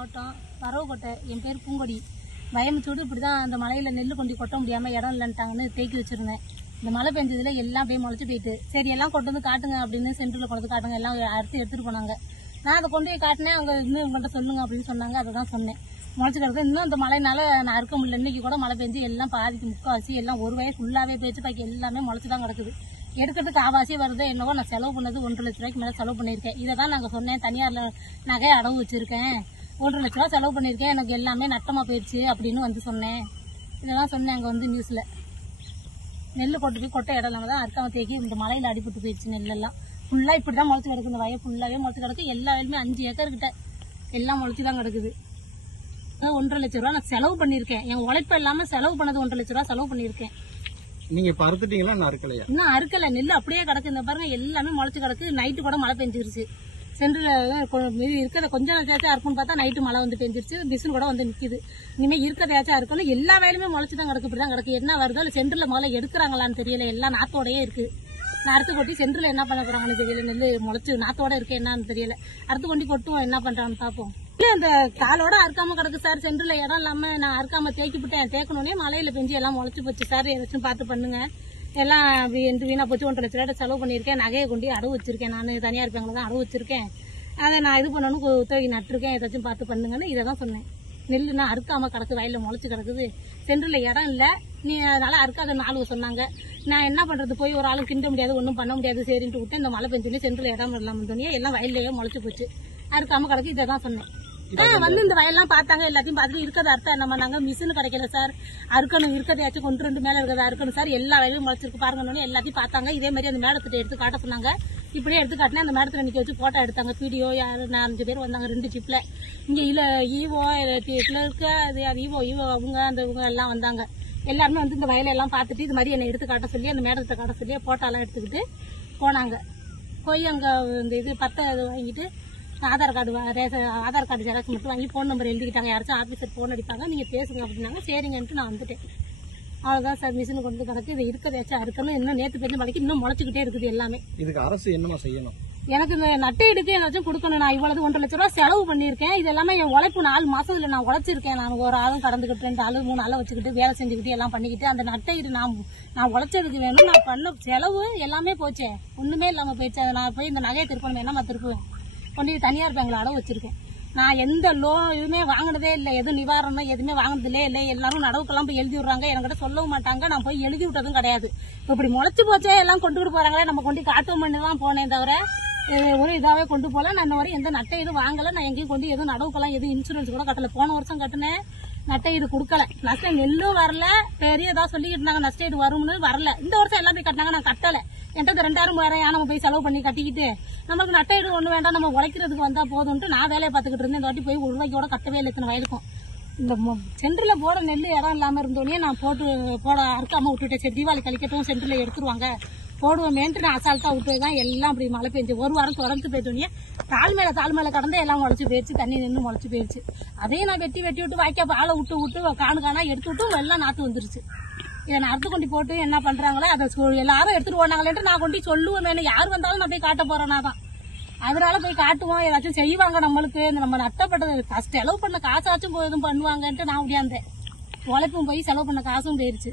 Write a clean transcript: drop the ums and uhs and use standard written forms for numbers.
மாவட்டம் பரவக்கோட்டை. என் பேர் பூங்கொடி. பயமிச்சோடு இப்படி தான் அந்த மலையில் நெல் கொண்டு கொட்ட முடியாமல் இடம் இல்லைன்ட்டாங்கன்னு தேக்கி வச்சுருந்தேன். இந்த மழை பெஞ்சதுல எல்லாம் அப்படியே முளைச்சி போயிட்டு, சரி எல்லாம் கொண்டு வந்து காட்டுங்க அப்படின்னு சென்டரில் கொண்டு வந்து காட்டுங்க, எல்லாம் எடுத்துகிட்டு போனாங்க. நான் அதை கொண்டு போய் காட்டினேன். அவங்க இன்னும் இவங்கள்ட்ட சொல்லுங்க அப்படின்னு சொன்னாங்க. அதை தான் சொன்னேன். முளைச்சி கிடக்கு. இன்னும் இந்த மழைனால நான் அறுக்க முடியல. இன்னைக்கு கூட மழை பெஞ்சு எல்லாம் பாதிக்கு முக்கால்வாசி எல்லாம் ஒரு வயசு ஃபுல்லாகவே போயிடுச்சு. பாக்கி எல்லாமே முளைச்சி தான் கிடக்குது. எடுக்கிறதுக்கு ஆவாசியே வருது. என்னவோ நான் செலவு பண்ணது 1,50,000 ரூபாய்க்கு மேலே செலவு பண்ணியிருக்கேன். இதை தான் நாங்கள் சொன்னேன். தனியாரில் நகை அடவு வச்சுருக்கேன், 1,50,000 ரூபா செலவு பண்ணியிருக்கேன், எனக்கு எல்லாமே நட்டமாக போயிடுச்சு அப்படின்னு வந்து சொன்னேன். இதெல்லாம் சொன்னேன். அங்கே வந்து நியூஸில் நெல் கொண்டு போய் கொட்டை இடம் இல்லாமல் தான் அறுக்காம தேக்கி இந்த மலையில் அடிபட்டு போயிடுச்சு. நெல்லெல்லாம் ஃபுல்லாக இப்படி தான் முளைச்சி கிடக்கு. இந்த வயல் ஃபுல்லாகவே முளைச்சி கிடக்கு. எல்லா வயலுமே 5 ஏக்கர் கிட்ட எல்லாம் முளைச்சி தான் கிடக்குது. 1,50,000 ரூபா நான் செலவு பண்ணியிருக்கேன். என் உழைப்பு இல்லாமல் செலவு பண்ணது 1,50,000 ரூபா செலவு பண்ணியிருக்கேன். நீங்க பறந்துட்டீங்களா? நான் அறுக்கலையா? இன்னும் அறுக்கல. நெல் அப்படியே கிடக்கு. இந்த பாருங்க எல்லாமே முளைச்சி கிடக்கு. நைட்டு கூட மழை பெஞ்சிருச்சு. சென்டரில் இருக்கிறத கொஞ்சம் தேய்ச்சா இருக்குன்னு பார்த்தா நைட்டு மழை வந்து பெஞ்சிருச்சு. பிசுன்னு கூட வந்து நிற்கிது. இனிமேல் இருக்கிறதாச்சும் இருக்கணும். எல்லா வயலுமே முளைச்சி தான் கிடக்கு. இப்படி தான் கிடக்கு. என்ன வருதோ இல்லை சென்டரில் முதல்ல எடுக்கிறாங்களான்னு தெரியல. எல்லாம் நாத்தோடையே இருக்கு. நான் அறுத்து கொட்டி சென்டரில் என்ன பண்ண போறாங்கன்னு தெரியல. நெல் முளைச்சு நாத்தோட இருக்கு என்னன்னு தெரியல. அறுத்து கொண்டு கொட்டுவோம், என்ன பண்றான்னு பார்ப்போம். அந்த காலோட அறுக்காம கிடக்கு சார். சென்டரில் இடம் இல்லாம நான் அறுக்காம தேக்கிவிட்டேன். தேக்கணுன்னே மலையில பெஞ்சு எல்லாம் முளைச்சு போச்சு சார். ஏதாச்சும் பார்த்து பண்ணுங்க. எல்லாம் அப்படி என்று வீணா போச்சு. 1,50,000 ரூபாய் செலவு பண்ணியிருக்கேன். நகையை கொண்டு அடவு வச்சிருக்கேன். நான் தனியாக இருப்பவங்களை தான் அடவு வச்சிருக்கேன். அதை நான் இது பண்ணணும், தூக்கி நட்டுருக்கேன். ஏதாச்சும் பார்த்து பண்ணுங்கன்னு இதை தான் சொன்னேன். நெல் நான் அறுக்காம கிடக்கு, வயலில் முளைச்சு கிடக்குது. சென்டரில் இடம் இல்லை, நீ அதனால அறுக்காத 4 சொன்னாங்க. நான் என்ன பண்றது, போய் ஒரு ஆளும் கிண்ட முடியாது, ஒன்றும் பண்ண முடியாது, சரின்ட்டு விட்டு இந்த மழை பெஞ்சோடனே சென்டரில் இடம் இல்லாமல் தோணியா எல்லாம் வயல்லையே முளைச்சு போச்சு. அறுக்காம கிடக்கு. இதை தான் சொன்னேன். வந்து இந்த வயல்லாம் பார்த்தாங்க. எல்லாத்தையும் பார்த்துட்டு இருக்கிறத அர்த்தம் என்ன பண்ணாங்க, மிஷின் கிடைக்கல சார், அறுக்கணும், இருக்கிறதையாச்சும் 1-2 மேல இருக்கிறத அறுக்கணும் சார், எல்லா வயலும் முளைச்சிருக்கு பாருங்கன்னு எல்லாத்தையும் பார்த்தாங்க. இதே மாதிரி அந்த மேடத்திட்ட எடுத்து காட்ட சொன்னாங்க. இப்படியே எடுத்து காட்டினா அந்த மேடத்துல நிக்க வச்சு போட்டோ எடுத்தாங்க. வீடியோ 4-5 பேர் வந்தாங்க 2 ஜிப்ல. இங்க ஈவோ கிளர்க்கு அது ஈவோ அவங்க அந்த இவங்க எல்லாம் வந்தாங்க. எல்லாருமே வந்து இந்த வயலெல்லாம் பார்த்துட்டு இது மாதிரி என்னை எடுத்து காட்ட சொல்லி அந்த மேடத்தை காட்ட சொல்லி போட்டோலாம் எடுத்துக்கிட்டு போனாங்க. போய் அங்க இந்த இது வாங்கிட்டு ஆதார் கார்டு ஜெராக்ஸ் மட்டும் வாங்கி ஃபோன் நம்பர் எழுதிக்கிட்டாங்க. யாராச்சும் ஆஃபீஸர் ஃபோன் அடிப்பாங்க, நீங்க பேசுங்க அப்படின்னாங்க. சரிங்கன்ட்டு நான் வந்துட்டேன். அவ்வளவுதான் சார். மிஷின் கொண்டு கிடக்கு. இது இருக்கிறதாச்சும் அறுக்கணும். இன்னும் நேற்று பெஞ்ச மழைக்கு இன்னும் முளைச்சிக்கிட்டே இருக்குது எல்லாமே. இதுக்கு அரசு என்னமா செய்யணும்? எனக்கு இந்த நட்டையிடுக்கு ஏதாச்சும் கொடுக்கணும். நான் இவ்வளவு 1,50,000 ரூபா செலவு பண்ணியிருக்கேன். இது எல்லாமே என் உழைப்பு 4 மாசத்துல நான் உழைச்சிருக்கேன். நான் ஒரு ஆளும் கடந்துக்கிட்டு 2 ஆளு 3 ஆளை வச்சுக்கிட்டு வேலை செஞ்சுக்கிட்டு எல்லாம் பண்ணிக்கிட்டு அந்த நட்டையிடு நான் உழைச்சதுக்கு வேணும். நான் பண்ண செலவு எல்லாமே போச்சே, ஒண்ணுமே இல்லாம போயிடுச்சு. அதை நான் போய் இந்த நகையை திருப்பணும், என்னமா திருப்புவேன்? கொண்டு தனியார் பேங்க்ல அடவு வச்சிருக்கேன். நான் எந்த லோன் எதுவுமே வாங்கினதே இல்லை, எதுவும் நிவாரணம் எதுவுமே வாங்கினதுலே இல்லை. எல்லாரும் நடவுக்கெல்லாம் போய் எழுதி விடுறாங்க, என்கிட்ட சொல்லவும் மாட்டாங்க. நான் போய் எழுதி விட்டதும் கிடையாது. இப்படி முளைச்சு போச்சே எல்லாம் கொண்டுட்டு போறாங்களே, நம்ம கொண்டு காட்டும் பண்ணி தான் போனேன் தவிர ஒரு இதாவே கொண்டு போல. நான் இன்ன வரை எந்த நட்டையீடு வாங்கல. நான் எங்கேயும் கொண்டு எதுவும் நடவுக்கெல்லாம் எதுவும் இன்சூரன்ஸ் கூட கட்டல. போன வருஷம் கட்டினேன், நட்டையீடு கொடுக்கல. நஷ்டம் நெல்லும் வரல, பெரிய ஏதாவது சொல்லிக்கிட்டு இருந்தாங்க நஷ்டஈடு வரும்னு, வரல. இந்த வருஷம் எல்லாமே கட்டினாங்க, நான் கட்டல. என்கிட்ட 2,000-3,000 நம்ம போய் செலவு பண்ணி கட்டிக்கிட்டு நமக்கு நட்டையீடு ஒண்ணு வேண்டாம், நம்ம உழைக்கிறதுக்கு வந்தா போதும்ட்டு நான் வேலையை பார்த்துக்கிட்டு இருந்தேன். இந்த வாட்டி போய் 1 ரூபாய்க்கு கூட கட்டவே இல்லை. இத்தனை வயலுக்கும் இந்த சென்டரில் போட நெல் இடம் இல்லாம இருந்தோடனே நான் போட அறுக்காம விட்டுட்டேன். சரி தீபாவளி கழிக்கட்டும், சென்டரில் எடுத்துருவாங்க போடுவோமேன்ட்டு நான் அசால்ட்டா விட்டுதான் எல்லாம் அப்படி மழை பெஞ்சு 1 வாரம் தொடர்ந்து போயிட்டோன்னே தாள் மேல கடந்து எல்லாம் முளைச்சு போயிடுச்சு. தண்ணி நின்று முளைச்சு போயிடுச்சு. அதையும் நான் வெட்டி விட்டு வாய்க்கா ஆளை விட்டு காணு எடுத்து விட்டு எல்லாம் நாத்து வந்துருச்சு. இதை நான் அறுத்து கொண்டு போட்டு என்ன பண்றாங்களோ அதை எல்லாரும் எடுத்துட்டு போனாங்களேன்ட்டு நான் கொண்டு சொல்லுவேன். யார் வந்தாலும் நான் போய் காட்ட போறேன்னா தான், அதனால போய் காட்டுவோம். ஏதாச்சும் செய்வாங்க நம்மளுக்கு, நம்ம நட்டப்பட்டது செலவு பண்ண காசாச்சும் எதுவும் பண்ணுவாங்கன்ட்டு நான் அப்படியாந்தேன். உழைப்பும் போய் செலவு பண்ண காசும் போயிருச்சு.